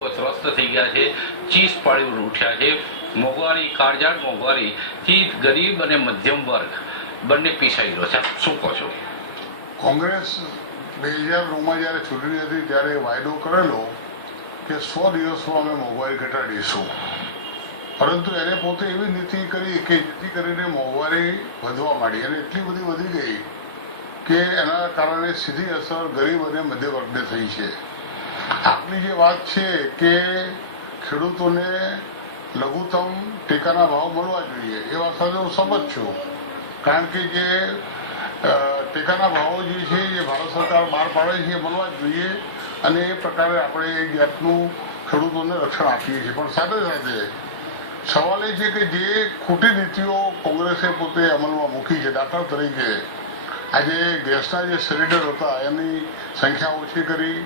ત્રસ્ત થઈ ગયા છે, ચીસ પાડી ઉઠ્યા છે. મોંઘવારી, કાળઝાળ મોંઘવારીથી ગરીબ અને મધ્યમ વર્ગ બંને પીસાઈ ગયો છે. શું કહો છો? કોંગ્રેસ 2009માં જ્યારે ચૂંટણી હતી ત્યારે વાયદો કરેલો કે 100 દિવસમાં અમે મોંઘવારી ઘટાડીશું, પરંતુ એને પોતે એવી નીતિ કરી કે જેથી કરીને મોંઘવારી વધવા માંડી અને એટલી બધી વધી ગઈ કે એના કારણે સીધી અસર ગરીબ અને મધ્ય વર્ગને થઈ છે. આપની જે વાત છે કે ખેડૂતોને લઘુત્તમ ટેકાના ભાવ મળવા જોઈએ એ વાત સાથે હું સમજ છું, કારણ કે જે ટેકાના ભાવો જે છે એ ભારત સરકાર બહાર પાડે છે એ મળવા જ જોઈએ અને એ પ્રકારે આપણે એક જાતનું ખેડૂતોને રક્ષણ આપીએ છીએ. પણ સાથે સાથે સવાલ એ છે કે જે ખોટી નીતિઓ કોંગ્રેસે પોતે અમલમાં મૂકી છે, દાખલા તરીકે આજે ગેસના જે સિલિન્ડર હતા એની સંખ્યા ઓછી કરી,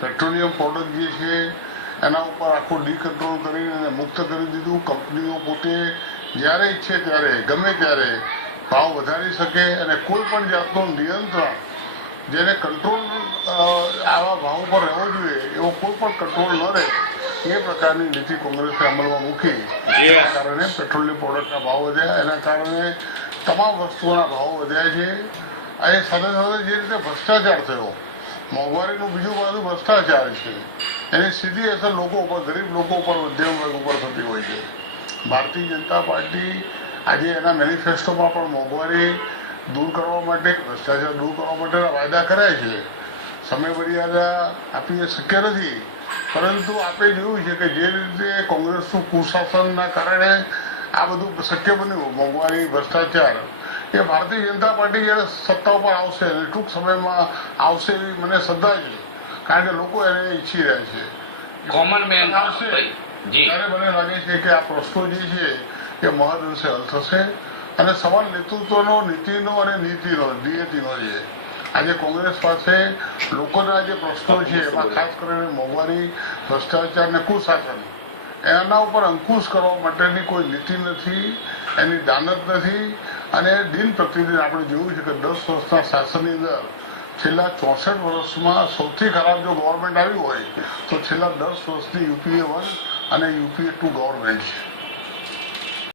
પેટ્રોલિયમ પ્રોડક્ટ જે છે એના ઉપર આખું ડીકન્ટ્રોલ કરીને એને મુક્ત કરી દીધું. કંપનીઓ પોતે જ્યારે ઈચ્છે ત્યારે ગમે ત્યારે ભાવ વધારી શકે અને કોઈ પણ જાતનું નિયંત્રણ, જેને કંટ્રોલ આવા ભાવ ઉપર રહેવો જોઈએ એવો કોઈ પણ કંટ્રોલ ન રહે એ પ્રકારની નીતિ કોંગ્રેસે અમલમાં મૂકી. એના કારણે પેટ્રોલિયમ પ્રોડક્ટના ભાવ વધ્યા, એના કારણે તમામ વસ્તુઓના ભાવ વધ્યા છે. એ સાથે સાથે જે રીતે ભ્રષ્ટાચાર થયો, મોંઘવારીનું બીજું બાજુ ભ્રષ્ટાચાર છે, એની સીધી અસર લોકો ઉપર, ગરીબ લોકો ઉપર, મધ્યમ વર્ગ ઉપર થતી હોય છે. ભારતીય જનતા પાર્ટી આજે એના મેનિફેસ્ટોમાં પણ મોંઘવારી દૂર કરવા માટે, ભ્રષ્ટાચાર દૂર કરવા માટેના વાયદા કર્યા છે. સમય મર્યાદા આપી શક્ય નથી, પરંતુ આપણે જોયું છે કે જે રીતે કોંગ્રેસનું કુશાસનના કારણે આ બધું શક્ય બન્યું, મોંઘવારી, ભ્રષ્ટાચાર, એ ભારતીય જનતા પાર્ટી જ્યારે સત્તા ઉપર આવશે અને ટૂંક સમયમાં આવશે એવી મને શ્રદ્ધા છે, કારણ કે લોકો એને ઈચ્છી રહ્યા છે. કોમન મેન આવશે ત્યારે મને લાગે છે કે આ પ્રશ્નો જે છે એ મહદઅંશે હલ થશે અને સવાલ નેતૃત્વનો, નીતિનો અને નીતિનો, નિયતિનો છે. આજે કોંગ્રેસ પાસે લોકોના જે પ્રશ્નો છે એમાં ખાસ કરીને મોંઘવારી, ભ્રષ્ટાચાર અને કુશાસન, એના ઉપર અંકુશ કરવા માટેની કોઈ નીતિ નથી, એની દાનત નથી. અને દિન પ્રતિદિન આપણે જોયું છે કે 10 વર્ષના શાસનની અંદર છેલ્લા 64 વર્ષમાં સૌથી ખરાબ જો ગવર્મેન્ટ આવી હોય તો છેલ્લા 10 વર્ષની UPA 1 અને UPA 2 ગવર્મેન્ટ છે.